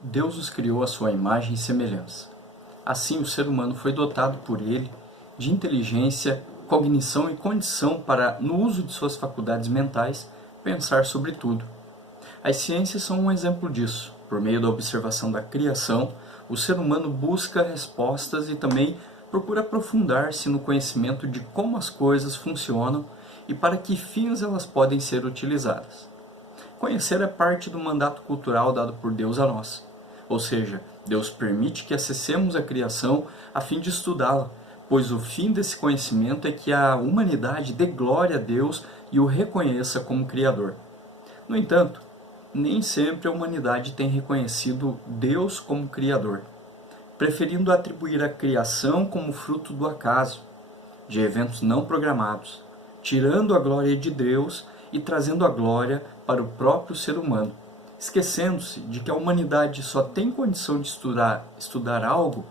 Deus os criou à sua imagem e semelhança. Assim, o ser humano foi dotado por ele de inteligência, cognição e condição para, no uso de suas faculdades mentais, pensar sobre tudo. As ciências são um exemplo disso. Por meio da observação da criação, o ser humano busca respostas e também procura aprofundar-se no conhecimento de como as coisas funcionam e para que fins elas podem ser utilizadas. Conhecer é parte do mandato cultural dado por Deus a nós. Ou seja, Deus permite que acessemos a criação a fim de estudá-la, pois o fim desse conhecimento é que a humanidade dê glória a Deus e o reconheça como Criador. No entanto, nem sempre a humanidade tem reconhecido Deus como Criador, preferindo atribuir a criação como fruto do acaso, de eventos não programados, tirando a glória de Deus e trazendo a glória para o próprio ser humano, esquecendo-se de que a humanidade só tem condição de estudar algo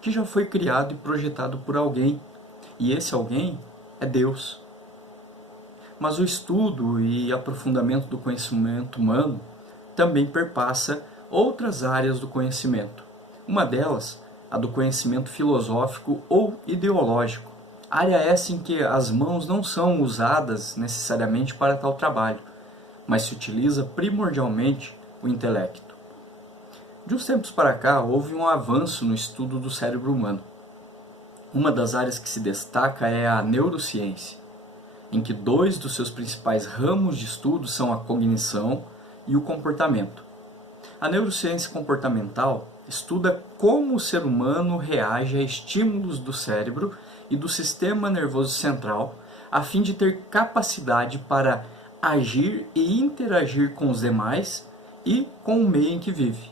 que já foi criado e projetado por alguém, e esse alguém é Deus. Mas o estudo e aprofundamento do conhecimento humano também perpassa outras áreas do conhecimento. Uma delas, a do conhecimento filosófico ou ideológico, área essa em que as mãos não são usadas necessariamente para tal trabalho, mas se utiliza primordialmente o intelecto. De uns tempos para cá, houve um avanço no estudo do cérebro humano. Uma das áreas que se destaca é a neurociência, em que dois dos seus principais ramos de estudo são a cognição e o comportamento. A neurociência comportamental estuda como o ser humano reage a estímulos do cérebro e do sistema nervoso central, a fim de ter capacidade para agir e interagir com os demais e com o meio em que vive.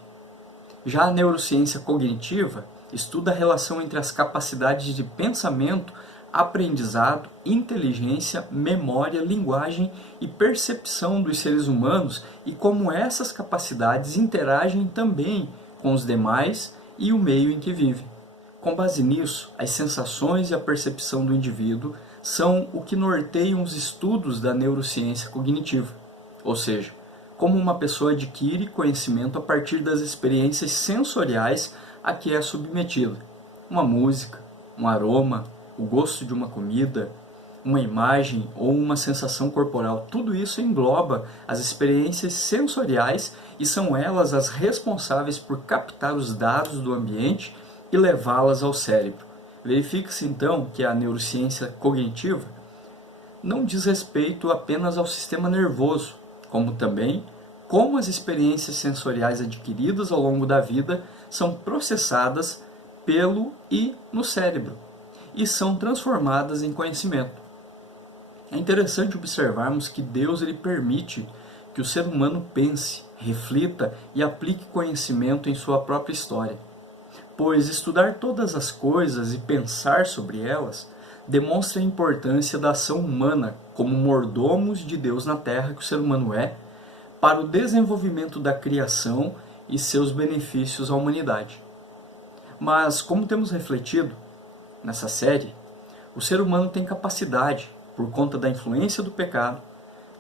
Já a neurociência cognitiva estuda a relação entre as capacidades de pensamento, aprendizado, inteligência, memória, linguagem e percepção dos seres humanos e como essas capacidades interagem também com os demais e o meio em que vivem. Com base nisso, as sensações e a percepção do indivíduo são o que norteiam os estudos da neurociência cognitiva, ou seja, como uma pessoa adquire conhecimento a partir das experiências sensoriais a que é submetida. Uma música, um aroma, o gosto de uma comida, uma imagem ou uma sensação corporal, tudo isso engloba as experiências sensoriais e são elas as responsáveis por captar os dados do ambiente e levá-las ao cérebro. Verifica-se então que a neurociência cognitiva não diz respeito apenas ao sistema nervoso, como também como as experiências sensoriais adquiridas ao longo da vida são processadas pelo e no cérebro e são transformadas em conhecimento. É interessante observarmos que Deus ele permite que o ser humano pense, reflita e aplique conhecimento em sua própria história, pois estudar todas as coisas e pensar sobre elas demonstra a importância da ação humana como mordomos de Deus na terra que o ser humano é, para o desenvolvimento da criação e seus benefícios à humanidade. Mas, como temos refletido nessa série, o ser humano tem capacidade, por conta da influência do pecado,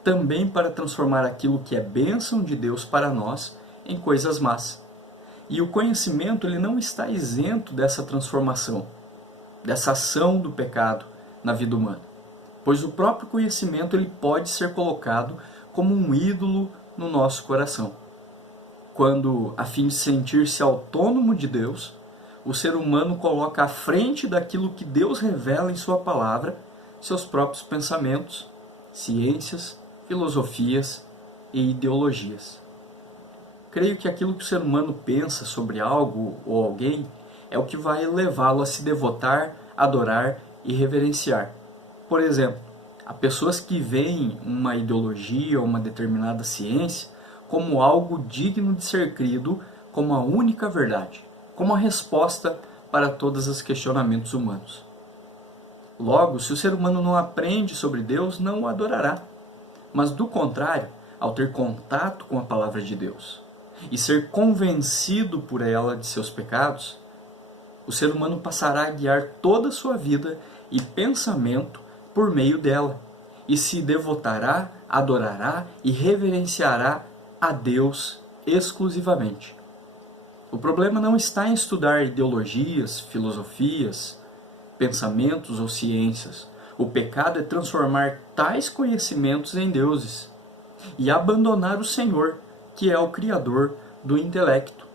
também para transformar aquilo que é bênção de Deus para nós em coisas más. E o conhecimento ele não está isento dessa transformação, dessa ação do pecado na vida humana, pois o próprio conhecimento ele pode ser colocado como um ídolo no nosso coração. Quando, a fim de sentir-se autônomo de Deus, o ser humano coloca à frente daquilo que Deus revela em sua palavra, seus próprios pensamentos, ciências, filosofias e ideologias. Creio que aquilo que o ser humano pensa sobre algo ou alguém é o que vai levá-lo a se devotar, adorar e reverenciar. Por exemplo, há pessoas que veem uma ideologia ou uma determinada ciência como algo digno de ser crido como a única verdade, como a resposta para todos os questionamentos humanos. Logo, se o ser humano não aprende sobre Deus, não o adorará. Mas, do contrário, ao ter contato com a palavra de Deus e ser convencido por ela de seus pecados, o ser humano passará a guiar toda a sua vida e pensamento por meio dela, e se devotará, adorará e reverenciará a Deus exclusivamente. O problema não está em estudar ideologias, filosofias, pensamentos ou ciências. O pecado é transformar tais conhecimentos em deuses e abandonar o Senhor, que é o Criador do intelecto.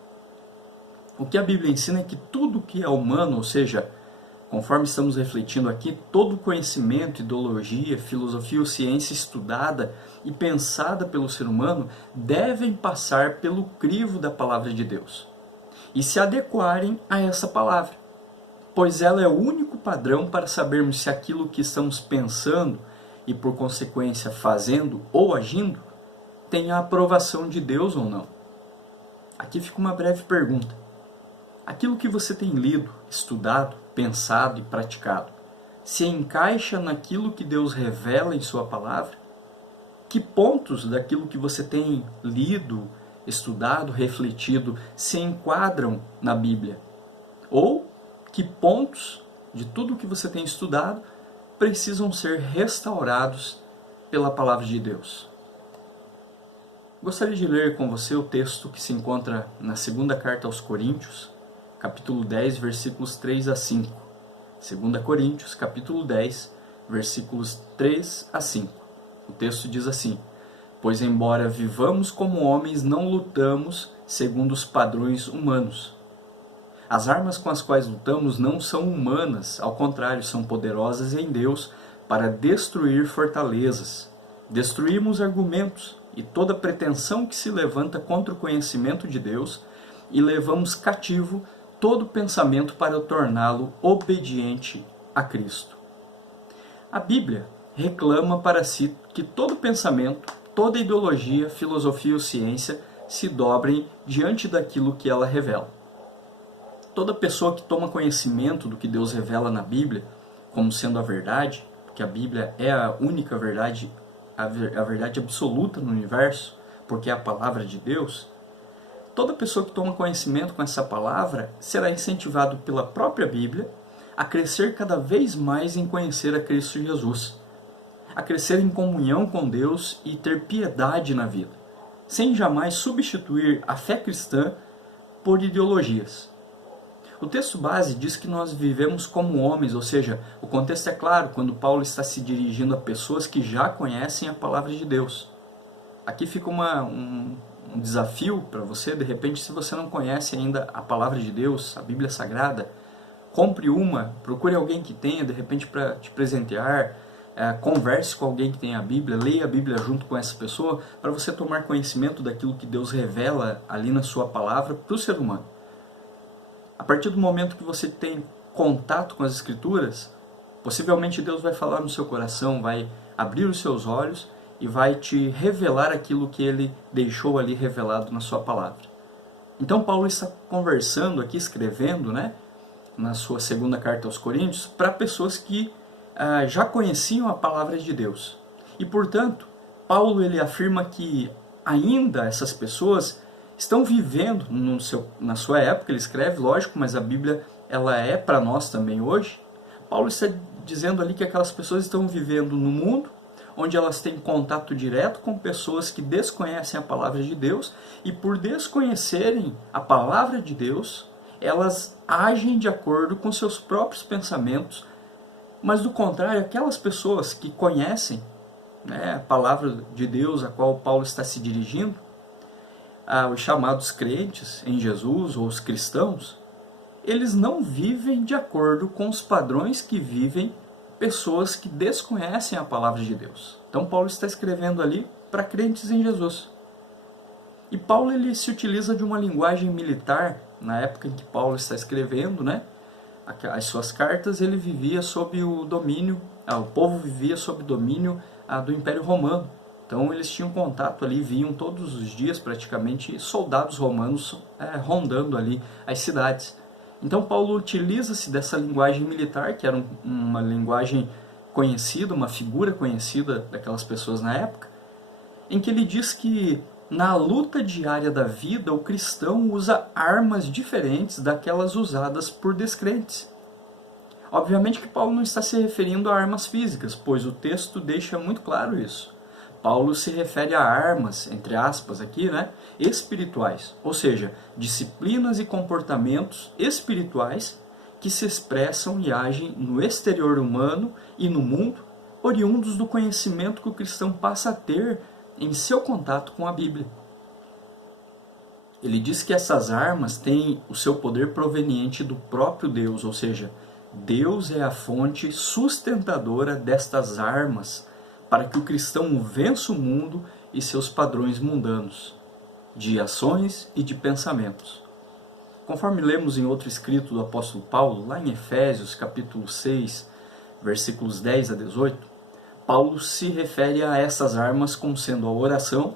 O que a Bíblia ensina é que tudo que é humano, ou seja, conforme estamos refletindo aqui, todo conhecimento, ideologia, filosofia ou ciência estudada e pensada pelo ser humano devem passar pelo crivo da palavra de Deus e se adequarem a essa palavra, pois ela é o único padrão para sabermos se aquilo que estamos pensando e, por consequência, fazendo ou agindo, tem a aprovação de Deus ou não. Aqui fica uma breve pergunta. Aquilo que você tem lido, estudado, pensado e praticado, se encaixa naquilo que Deus revela em sua palavra? Que pontos daquilo que você tem lido, estudado, refletido, se enquadram na Bíblia? Ou que pontos de tudo que você tem estudado precisam ser restaurados pela palavra de Deus? Gostaria de ler com você o texto que se encontra na segunda carta aos Coríntios, capítulo 10, versículos 3 a 5. 2 Coríntios, capítulo 10, versículos 3 a 5. O texto diz assim: pois embora vivamos como homens, não lutamos segundo os padrões humanos. As armas com as quais lutamos não são humanas, ao contrário, são poderosas em Deus para destruir fortalezas. Destruímos argumentos e toda pretensão que se levanta contra o conhecimento de Deus e levamos cativo todo pensamento para torná-lo obediente a Cristo. A Bíblia reclama para si que todo pensamento, toda ideologia, filosofia ou ciência se dobrem diante daquilo que ela revela. Toda pessoa que toma conhecimento do que Deus revela na Bíblia como sendo a verdade, porque a Bíblia é a única verdade, a verdade absoluta no universo, porque é a palavra de Deus, toda pessoa que toma conhecimento com essa palavra será incentivado pela própria Bíblia a crescer cada vez mais em conhecer a Cristo Jesus, a crescer em comunhão com Deus e ter piedade na vida, sem jamais substituir a fé cristã por ideologias. O texto base diz que nós vivemos como homens, ou seja, o contexto é claro quando Paulo está se dirigindo a pessoas que já conhecem a palavra de Deus. Aqui fica um desafio para você, de repente, se você não conhece ainda a palavra de Deus, a Bíblia Sagrada, compre uma, procure alguém que tenha, de repente, para te presentear, converse com alguém que tenha a Bíblia, leia a Bíblia junto com essa pessoa, para você tomar conhecimento daquilo que Deus revela ali na sua palavra para o ser humano. A partir do momento que você tem contato com as Escrituras, possivelmente Deus vai falar no seu coração, vai abrir os seus olhos e vai te revelar aquilo que Ele deixou ali revelado na sua palavra. Então Paulo está conversando aqui, escrevendo, na sua segunda carta aos Coríntios, para pessoas que já conheciam a palavra de Deus. E, portanto, Paulo ele afirma que ainda essas pessoas estão vivendo na sua época, ele escreve, lógico, mas a Bíblia ela é para nós também hoje. Paulo está dizendo ali que aquelas pessoas estão vivendo no mundo onde elas têm contato direto com pessoas que desconhecem a palavra de Deus e por desconhecerem a palavra de Deus, elas agem de acordo com seus próprios pensamentos, mas do contrário, aquelas pessoas que conhecem a palavra de Deus a qual Paulo está se dirigindo, os chamados crentes em Jesus, ou os cristãos, eles não vivem de acordo com os padrões que vivem pessoas que desconhecem a palavra de Deus. Então Paulo está escrevendo ali para crentes em Jesus. E Paulo ele se utiliza de uma linguagem militar, na época em que Paulo está escrevendo, as suas cartas, ele vivia sob o domínio, o povo vivia sob o domínio do Império Romano. Então eles tinham contato ali, viam todos os dias praticamente soldados romanos rondando ali as cidades. Então Paulo utiliza-se dessa linguagem militar, que era uma linguagem conhecida, uma figura conhecida daquelas pessoas na época, em que ele diz que na luta diária da vida o cristão usa armas diferentes daquelas usadas por descrentes. Obviamente que Paulo não está se referindo a armas físicas, pois o texto deixa muito claro isso. Paulo se refere a armas, entre aspas aqui, né, espirituais, ou seja, disciplinas e comportamentos espirituais que se expressam e agem no exterior humano e no mundo, oriundos do conhecimento que o cristão passa a ter em seu contato com a Bíblia. Ele diz que essas armas têm o seu poder proveniente do próprio Deus, ou seja, Deus é a fonte sustentadora destas armas para que o cristão vença o mundo e seus padrões mundanos, de ações e de pensamentos. Conforme lemos em outro escrito do apóstolo Paulo, lá em Efésios capítulo 6, versículos 10 a 18, Paulo se refere a essas armas como sendo a oração,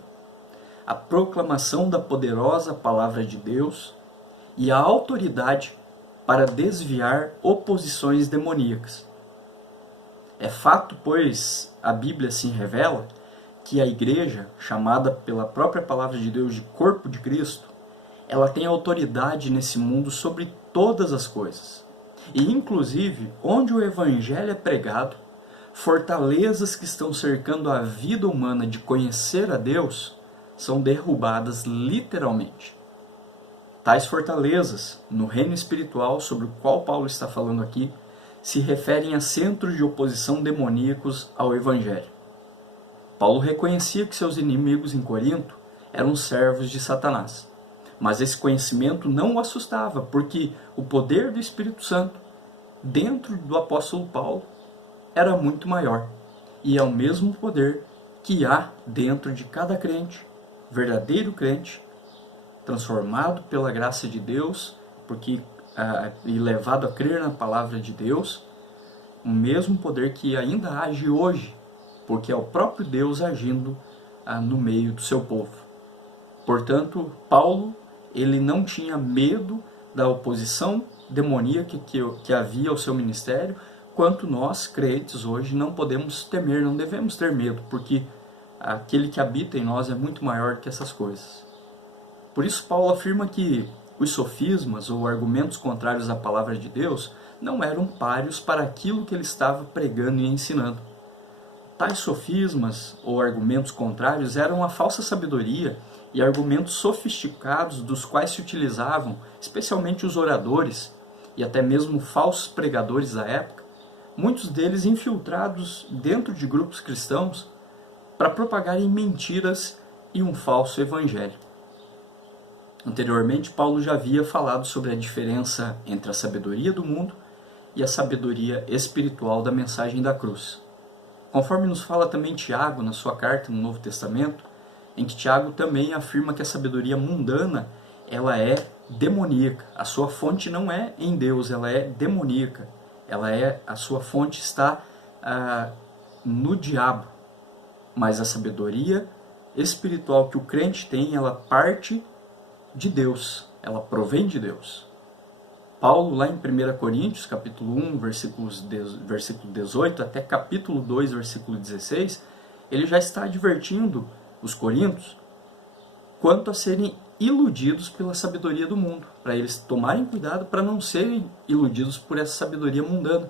a proclamação da poderosa palavra de Deus e a autoridade para desviar oposições demoníacas. É fato, pois, a Bíblia assim revela, que a igreja, chamada pela própria palavra de Deus de corpo de Cristo, ela tem autoridade nesse mundo sobre todas as coisas. E, inclusive, onde o evangelho é pregado, fortalezas que estão cercando a vida humana de conhecer a Deus são derrubadas literalmente. Tais fortalezas, no reino espiritual sobre o qual Paulo está falando aqui, se referem a centros de oposição demoníacos ao Evangelho. Paulo reconhecia que seus inimigos em Corinto eram servos de Satanás, mas esse conhecimento não o assustava, porque o poder do Espírito Santo dentro do apóstolo Paulo era muito maior, e é o mesmo poder que há dentro de cada crente, verdadeiro crente, transformado pela graça de Deus, e levado a crer na palavra de Deus, o mesmo poder que ainda age hoje, porque é o próprio Deus agindo no meio do seu povo. Portanto, Paulo, ele não tinha medo da oposição demoníaca que havia ao seu ministério, quanto nós, crentes, hoje não podemos temer, não devemos ter medo, porque aquele que habita em nós é muito maior que essas coisas. Por isso, Paulo afirma que os sofismas ou argumentos contrários à palavra de Deus não eram páreos para aquilo que ele estava pregando e ensinando. Tais sofismas ou argumentos contrários eram a falsa sabedoria e argumentos sofisticados dos quais se utilizavam, especialmente os oradores e até mesmo falsos pregadores da época, muitos deles infiltrados dentro de grupos cristãos para propagarem mentiras e um falso evangelho. Anteriormente, Paulo já havia falado sobre a diferença entre a sabedoria do mundo e a sabedoria espiritual da mensagem da cruz. Conforme nos fala também Tiago na sua carta no Novo Testamento, em que Tiago também afirma que a sabedoria mundana ela é demoníaca. A sua fonte não é em Deus, ela é demoníaca. A sua fonte está no diabo. Mas a sabedoria espiritual que o crente tem, ela parte de Deus, ela provém de Deus. Paulo, lá em 1 Coríntios, capítulo 1, versículo 18, até capítulo 2, versículo 16, ele já está advertindo os coríntios quanto a serem iludidos pela sabedoria do mundo, para eles tomarem cuidado para não serem iludidos por essa sabedoria mundana,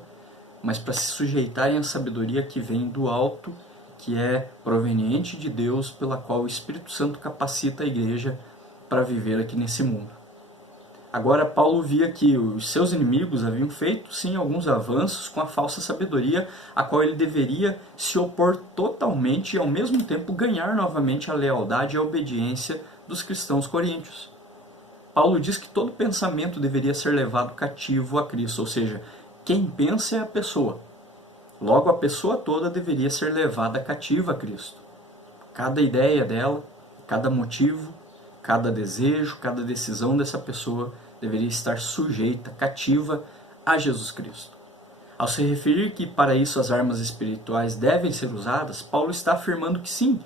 mas para se sujeitarem à sabedoria que vem do alto, que é proveniente de Deus, pela qual o Espírito Santo capacita a igreja para viver aqui nesse mundo. Agora, Paulo via que os seus inimigos haviam feito, sim, alguns avanços com a falsa sabedoria, a qual ele deveria se opor totalmente e, ao mesmo tempo, ganhar novamente a lealdade e a obediência dos cristãos coríntios. Paulo diz que todo pensamento deveria ser levado cativo a Cristo, ou seja, quem pensa é a pessoa. Logo, a pessoa toda deveria ser levada cativa a Cristo. Cada ideia dela, cada motivo, cada desejo, cada decisão dessa pessoa deveria estar sujeita, cativa a Jesus Cristo. Ao se referir que para isso as armas espirituais devem ser usadas, Paulo está afirmando que sim,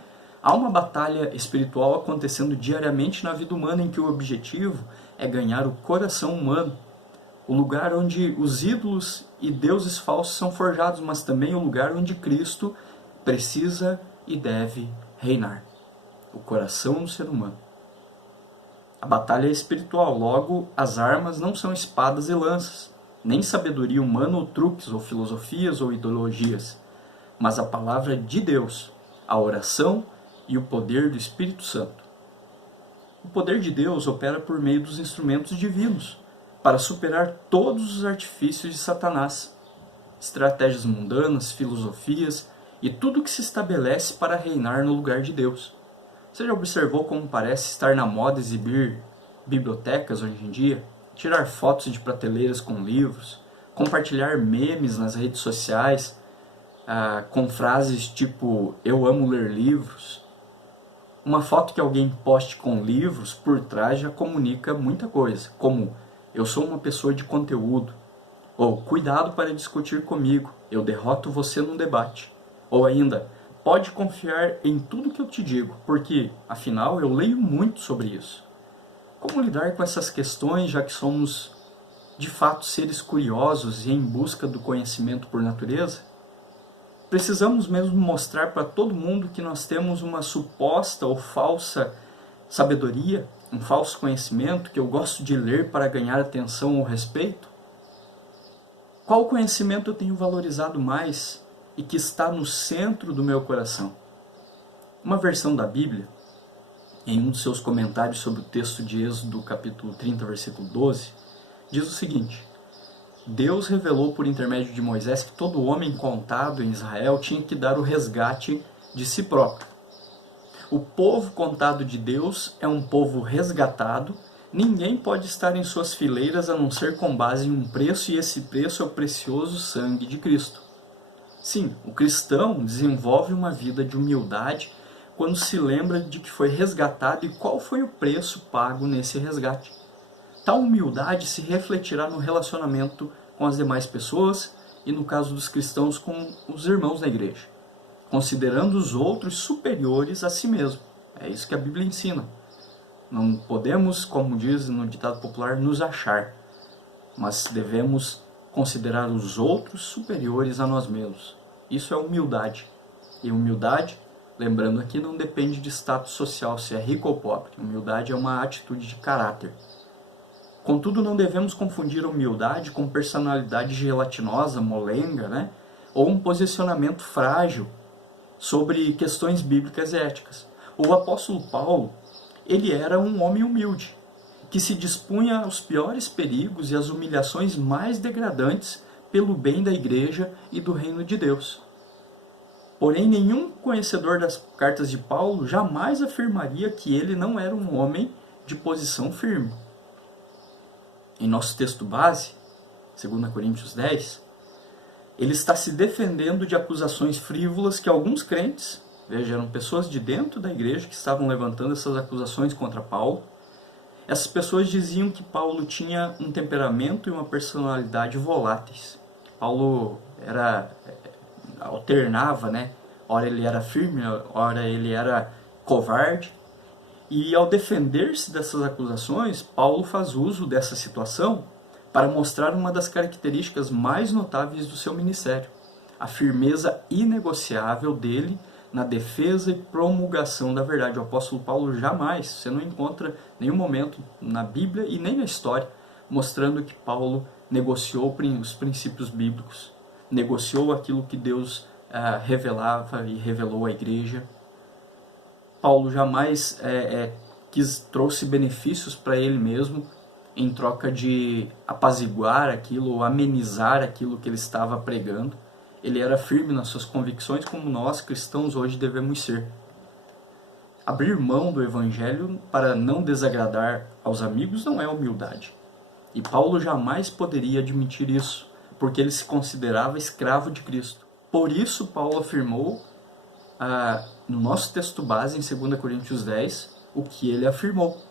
há uma batalha espiritual acontecendo diariamente na vida humana em que o objetivo é ganhar o coração humano, o lugar onde os ídolos e deuses falsos são forjados, mas também o lugar onde Cristo precisa e deve reinar, o coração do ser humano. A batalha é espiritual, logo as armas não são espadas e lanças, nem sabedoria humana ou truques, ou filosofias ou ideologias, mas a palavra de Deus, a oração e o poder do Espírito Santo. O poder de Deus opera por meio dos instrumentos divinos, para superar todos os artifícios de Satanás, estratégias mundanas, filosofias e tudo que se estabelece para reinar no lugar de Deus. Você já observou como parece estar na moda exibir bibliotecas hoje em dia? Tirar fotos de prateleiras com livros, compartilhar memes nas redes sociais com frases tipo "eu amo ler livros". Uma foto que alguém poste com livros por trás já comunica muita coisa, como "eu sou uma pessoa de conteúdo", ou "cuidado para discutir comigo, eu derroto você num debate", ou ainda "pode confiar em tudo que eu te digo, porque, afinal, eu leio muito sobre isso". Como lidar com essas questões, já que somos, de fato, seres curiosos e em busca do conhecimento por natureza? Precisamos mesmo mostrar para todo mundo que nós temos uma suposta ou falsa sabedoria, um falso conhecimento que eu gosto de ler para ganhar atenção ou respeito? Qual conhecimento eu tenho valorizado mais e que está no centro do meu coração? Uma versão da Bíblia, em um dos seus comentários sobre o texto de Êxodo, capítulo 30, versículo 12, diz o seguinte: Deus revelou por intermédio de Moisés que todo homem contado em Israel tinha que dar o resgate de si próprio. O povo contado de Deus é um povo resgatado. Ninguém pode estar em suas fileiras a não ser com base em um preço, e esse preço é o precioso sangue de Cristo. Sim, o cristão desenvolve uma vida de humildade quando se lembra de que foi resgatado e qual foi o preço pago nesse resgate. Tal humildade se refletirá no relacionamento com as demais pessoas e, no caso dos cristãos, com os irmãos na igreja, considerando os outros superiores a si mesmo. É isso que a Bíblia ensina. Não podemos, como diz no ditado popular, nos achar, mas devemos considerar os outros superiores a nós mesmos. Isso é humildade. E humildade, lembrando aqui, não depende de status social, se é rico ou pobre. Humildade é uma atitude de caráter. Contudo, não devemos confundir a humildade com personalidade gelatinosa, molenga, ou um posicionamento frágil sobre questões bíblicas e éticas. O apóstolo Paulo, ele era um homem humilde, que se dispunha aos piores perigos e às humilhações mais degradantes pelo bem da igreja e do reino de Deus. Porém, nenhum conhecedor das cartas de Paulo jamais afirmaria que ele não era um homem de posição firme. Em nosso texto base, 2 Coríntios 10, ele está se defendendo de acusações frívolas que alguns crentes, veja, eram pessoas de dentro da igreja que estavam levantando essas acusações contra Paulo. Essas pessoas diziam que Paulo tinha um temperamento e uma personalidade voláteis. Paulo alternava, Ora ele era firme, ora ele era covarde. E ao defender-se dessas acusações, Paulo faz uso dessa situação para mostrar uma das características mais notáveis do seu ministério: a firmeza inegociável dele na defesa e promulgação da verdade. O apóstolo Paulo jamais, você não encontra nenhum momento na Bíblia e nem na história, mostrando que Paulo negociou os princípios bíblicos, negociou aquilo que Deus revelava e revelou à igreja. Paulo jamais trouxe benefícios para ele mesmo em troca de apaziguar aquilo ou amenizar aquilo que ele estava pregando. Ele era firme nas suas convicções, como nós cristãos hoje devemos ser. Abrir mão do evangelho para não desagradar aos amigos não é humildade. E Paulo jamais poderia admitir isso, porque ele se considerava escravo de Cristo. Por isso Paulo afirmou no nosso texto base, em 2 Coríntios 10, o que ele afirmou: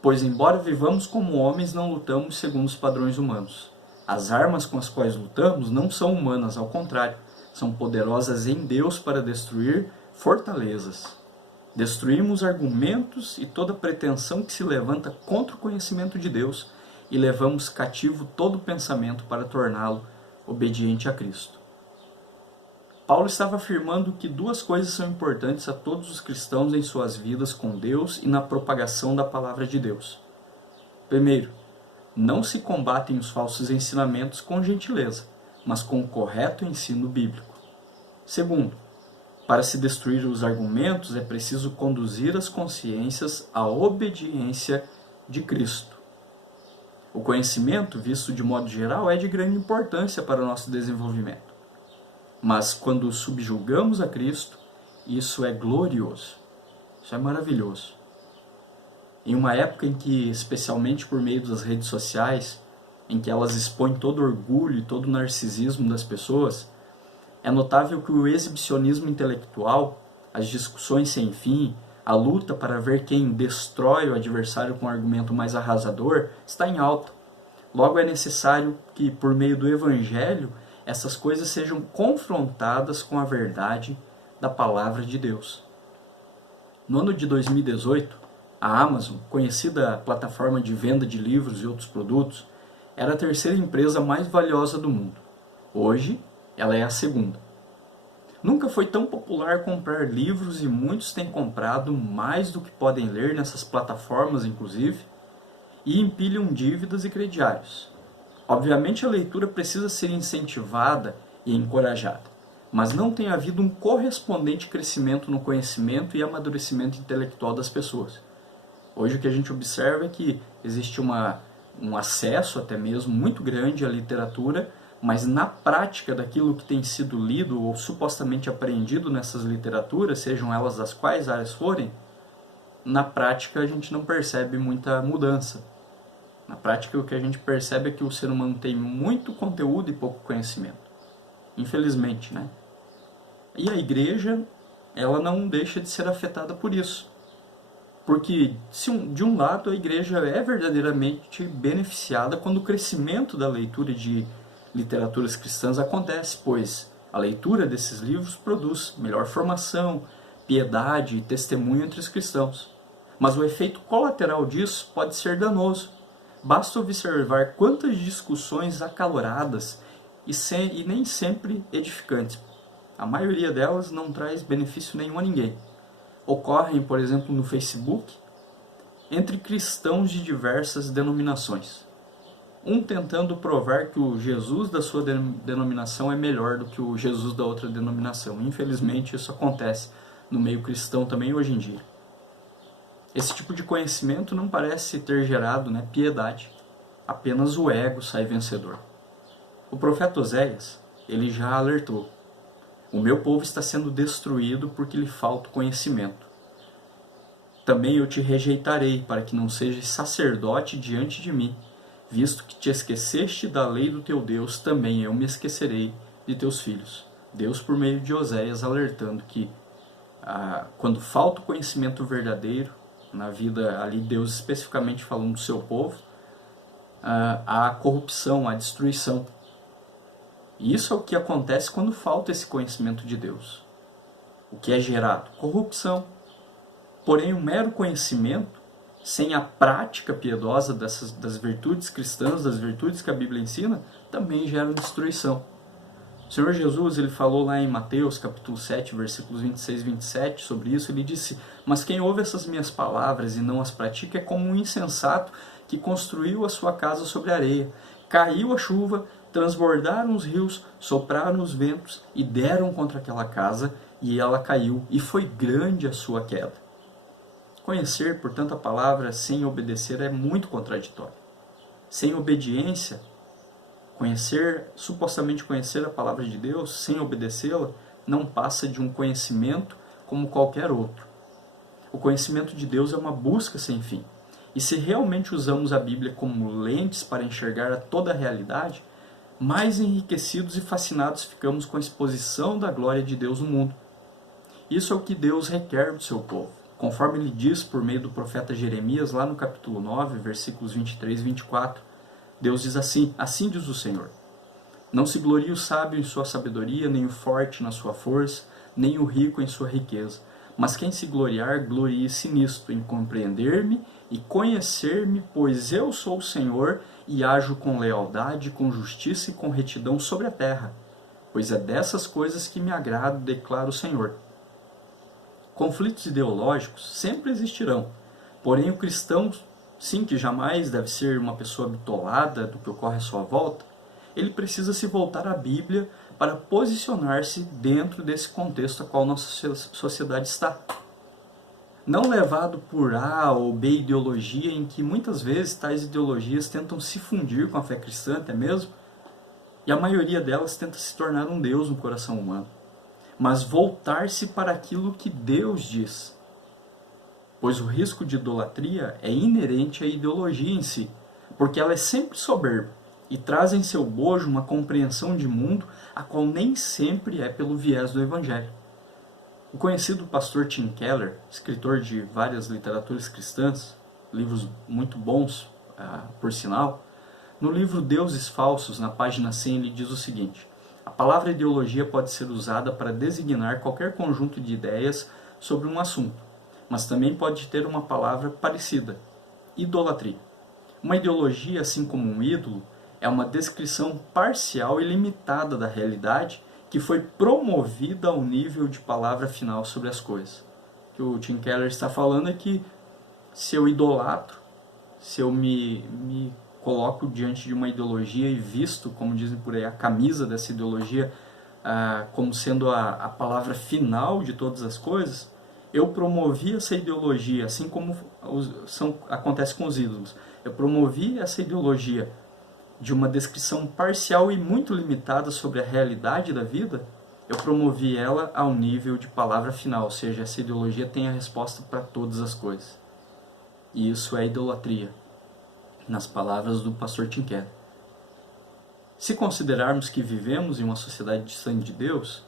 pois embora vivamos como homens, não lutamos segundo os padrões humanos. As armas com as quais lutamos não são humanas, ao contrário, são poderosas em Deus para destruir fortalezas. Destruímos argumentos e toda pretensão que se levanta contra o conhecimento de Deus e levamos cativo todo pensamento para torná-lo obediente a Cristo. Paulo estava afirmando que duas coisas são importantes a todos os cristãos em suas vidas com Deus e na propagação da palavra de Deus. Primeiro, não se combatem os falsos ensinamentos com gentileza, mas com o correto ensino bíblico. Segundo, Para se destruir os argumentos, é preciso conduzir as consciências à obediência de Cristo. O conhecimento, visto de modo geral, é de grande importância para o nosso desenvolvimento. Mas quando subjugamos a Cristo, isso é glorioso, isso é maravilhoso. Em uma época em que, especialmente por meio das redes sociais, em que elas expõem todo o orgulho e todo o narcisismo das pessoas, é notável que o exibicionismo intelectual, as discussões sem fim, a luta para ver quem destrói o adversário com um argumento mais arrasador, está em alta. Logo é necessário que, por meio do Evangelho, essas coisas sejam confrontadas com a verdade da Palavra de Deus. No ano de 2018, a Amazon, conhecida plataforma de venda de livros e outros produtos, era a terceira empresa mais valiosa do mundo. Hoje, ela é a segunda. Nunca foi tão popular comprar livros e muitos têm comprado mais do que podem ler nessas plataformas, inclusive, e empilham dívidas e crediários. Obviamente a leitura precisa ser incentivada e encorajada, mas não tem havido um correspondente crescimento no conhecimento e amadurecimento intelectual das pessoas. Hoje o que a gente observa é que existe um acesso até mesmo muito grande à literatura, mas na prática daquilo que tem sido lido ou supostamente aprendido nessas literaturas, sejam elas das quais áreas forem, na prática a gente não percebe muita mudança. Na prática o que a gente percebe é que o ser humano tem muito conteúdo e pouco conhecimento. Infelizmente, né? E a igreja, ela não deixa de ser afetada por isso. Porque, de um lado, a igreja é verdadeiramente beneficiada quando o crescimento da leitura de literaturas cristãs acontece, pois a leitura desses livros produz melhor formação, piedade e testemunho entre os cristãos. Mas o efeito colateral disso pode ser danoso. Basta observar quantas discussões acaloradas e nem sempre edificantes. A maioria delas não traz benefício nenhum a ninguém. Ocorrem, por exemplo, no Facebook, entre cristãos de diversas denominações. Um tentando provar que o Jesus da sua denominação é melhor do que o Jesus da outra denominação. Infelizmente, isso acontece no meio cristão também hoje em dia. Esse tipo de conhecimento não parece ter gerado piedade. Apenas o ego sai vencedor. O profeta Oséias, ele já alertou: o meu povo está sendo destruído porque lhe falta conhecimento. Também eu te rejeitarei, para que não sejas sacerdote diante de mim. Visto que te esqueceste da lei do teu Deus, também eu me esquecerei de teus filhos. Deus, por meio de Oséias, alertando que quando falta o conhecimento verdadeiro, na vida ali, Deus especificamente falando do seu povo, há corrupção, há destruição. E isso é o que acontece quando falta esse conhecimento de Deus. O que é gerado? Corrupção. Porém, o mero conhecimento, sem a prática piedosa das virtudes cristãs, das virtudes que a Bíblia ensina, também gera destruição. O Senhor Jesus, ele falou lá em Mateus capítulo 7, versículos 26 e 27 sobre isso. Ele disse: mas quem ouve essas minhas palavras e não as pratica é como um insensato que construiu a sua casa sobre a areia. Caiu a chuva, transbordaram os rios, sopraram os ventos e deram contra aquela casa, e ela caiu, e foi grande a sua queda. Conhecer, portanto, a palavra sem obedecer é muito contraditório. Sem obediência, supostamente conhecer a palavra de Deus, sem obedecê-la, não passa de um conhecimento como qualquer outro. O conhecimento de Deus é uma busca sem fim. E se realmente usamos a Bíblia como lentes para enxergar toda a realidade, mais enriquecidos e fascinados ficamos com a exposição da glória de Deus no mundo. Isso é o que Deus requer do seu povo. Conforme ele diz por meio do profeta Jeremias, lá no capítulo 9, versículos 23 e 24, Deus diz assim: assim diz o Senhor: não se glorie o sábio em sua sabedoria, nem o forte na sua força, nem o rico em sua riqueza. Mas quem se gloriar, glorie-se nisto, em compreender-me e conhecer-me, pois eu sou o Senhor e ajo com lealdade, com justiça e com retidão sobre a terra. Pois é dessas coisas que me agrado, declara o Senhor. Conflitos ideológicos sempre existirão, porém o cristão, sim, que jamais deve ser uma pessoa bitolada do que ocorre à sua volta, ele precisa se voltar à Bíblia para posicionar-se dentro desse contexto a qual nossa sociedade está. Não levado por A ou B ideologia, em que muitas vezes tais ideologias tentam se fundir com a fé cristã até mesmo, e a maioria delas tenta se tornar um Deus no coração humano, mas voltar-se para aquilo que Deus diz. Pois o risco de idolatria é inerente à ideologia em si, porque ela é sempre soberba e traz em seu bojo uma compreensão de mundo a qual nem sempre é pelo viés do Evangelho. O conhecido pastor Tim Keller, escritor de várias literaturas cristãs, livros muito bons, por sinal, no livro Deuses Falsos, na página 100, ele diz o seguinte: a palavra ideologia pode ser usada para designar qualquer conjunto de ideias sobre um assunto, mas também pode ter uma palavra parecida: idolatria. Uma ideologia, assim como um ídolo, é uma descrição parcial e limitada da realidade que foi promovida ao nível de palavra final sobre as coisas. O que o Tim Keller está falando é que se eu idolatro, se eu me coloco diante de uma ideologia e visto, como dizem por aí, a camisa dessa ideologia como sendo a palavra final de todas as coisas, eu promovi essa ideologia, assim como acontece com os ídolos. Eu promovi essa ideologia de uma descrição parcial e muito limitada sobre a realidade da vida, eu promovi ela ao nível de palavra final, ou seja, essa ideologia tem a resposta para todas as coisas. E isso é idolatria, nas palavras do pastor Tim Keller. Se considerarmos que vivemos em uma sociedade distante de Deus,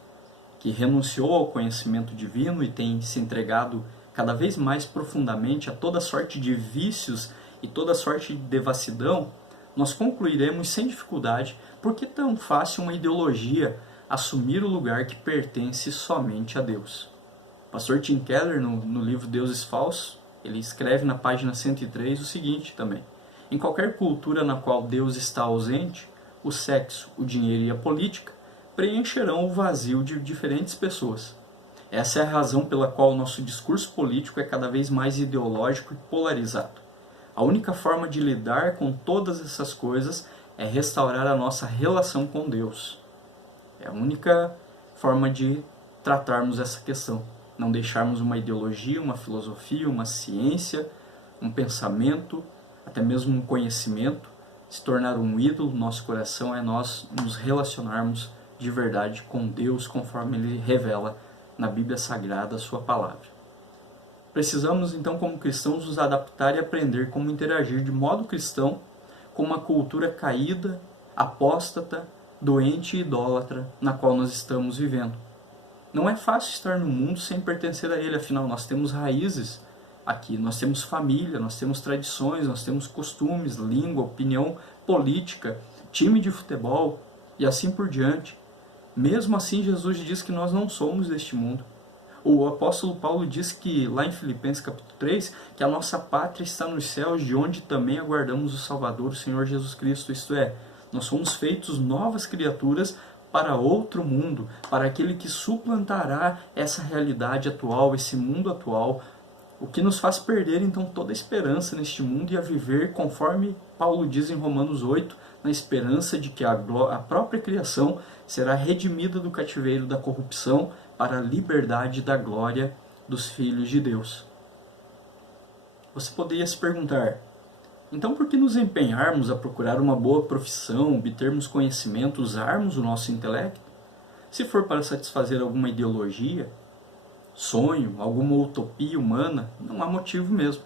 que renunciou ao conhecimento divino e tem se entregado cada vez mais profundamente a toda sorte de vícios e toda sorte de devassidão, nós concluiremos sem dificuldade por que tão fácil uma ideologia assumir o lugar que pertence somente a Deus. O pastor Tim Keller, no livro Deuses Falsos, ele escreve na página 103 o seguinte também: em qualquer cultura na qual Deus está ausente, o sexo, o dinheiro e a política preencherão o vazio de diferentes pessoas. Essa é a razão pela qual o nosso discurso político é cada vez mais ideológico e polarizado. A única forma de lidar com todas essas coisas é restaurar a nossa relação com Deus. É a única forma de tratarmos essa questão. Não deixarmos uma ideologia, uma filosofia, uma ciência, um pensamento, até mesmo um conhecimento, se tornar um ídolo no nosso coração. É nós nos relacionarmos de verdade com Deus, conforme Ele revela na Bíblia Sagrada a sua palavra. Precisamos, então, como cristãos, nos adaptar e aprender como interagir de modo cristão com uma cultura caída, apóstata, doente e idólatra na qual nós estamos vivendo. Não é fácil estar no mundo sem pertencer a ele, afinal, nós temos raízes aqui, nós temos família, nós temos tradições, nós temos costumes, língua, opinião política, time de futebol e assim por diante. Mesmo assim, Jesus diz que nós não somos deste mundo. O apóstolo Paulo diz que, lá em Filipenses capítulo 3, que a nossa pátria está nos céus, de onde também aguardamos o Salvador, o Senhor Jesus Cristo. Isto é, nós somos feitos novas criaturas para outro mundo, para aquele que suplantará essa realidade atual, esse mundo atual, o que nos faz perder então toda a esperança neste mundo e a viver conforme Paulo diz em Romanos 8, na esperança de que a própria criação será redimida do cativeiro da corrupção para a liberdade da glória dos filhos de Deus. Você poderia se perguntar: então por que nos empenharmos a procurar uma boa profissão, obtermos conhecimento, usarmos o nosso intelecto? Se for para satisfazer alguma ideologia, sonho, alguma utopia humana, não há motivo mesmo.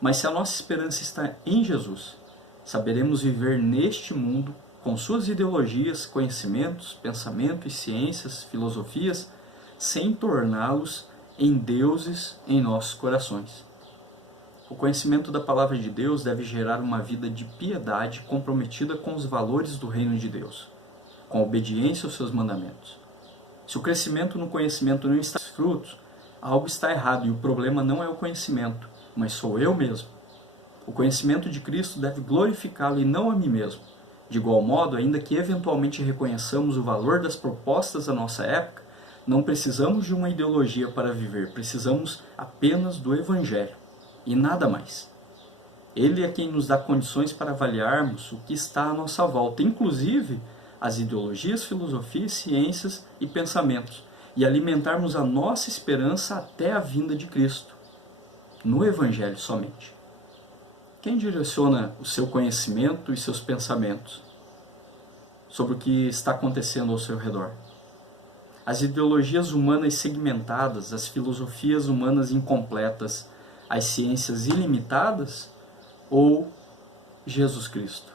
Mas se a nossa esperança está em Jesus, saberemos viver neste mundo com suas ideologias, conhecimentos, pensamentos, ciências, filosofias, sem torná-los em deuses em nossos corações. O conhecimento da palavra de Deus deve gerar uma vida de piedade comprometida com os valores do reino de Deus, com a obediência aos seus mandamentos. Se o crescimento no conhecimento não está frutos, algo está errado e o problema não é o conhecimento, mas sou eu mesmo. O conhecimento de Cristo deve glorificá-lo e não a mim mesmo. De igual modo, ainda que eventualmente reconheçamos o valor das propostas da nossa época, não precisamos de uma ideologia para viver, precisamos apenas do Evangelho e nada mais. Ele é quem nos dá condições para avaliarmos o que está à nossa volta, inclusive as ideologias, filosofias, ciências e pensamentos, e alimentarmos a nossa esperança até a vinda de Cristo, no Evangelho somente. Quem direciona o seu conhecimento e seus pensamentos sobre o que está acontecendo ao seu redor? As ideologias humanas segmentadas, as filosofias humanas incompletas, as ciências ilimitadas ou Jesus Cristo?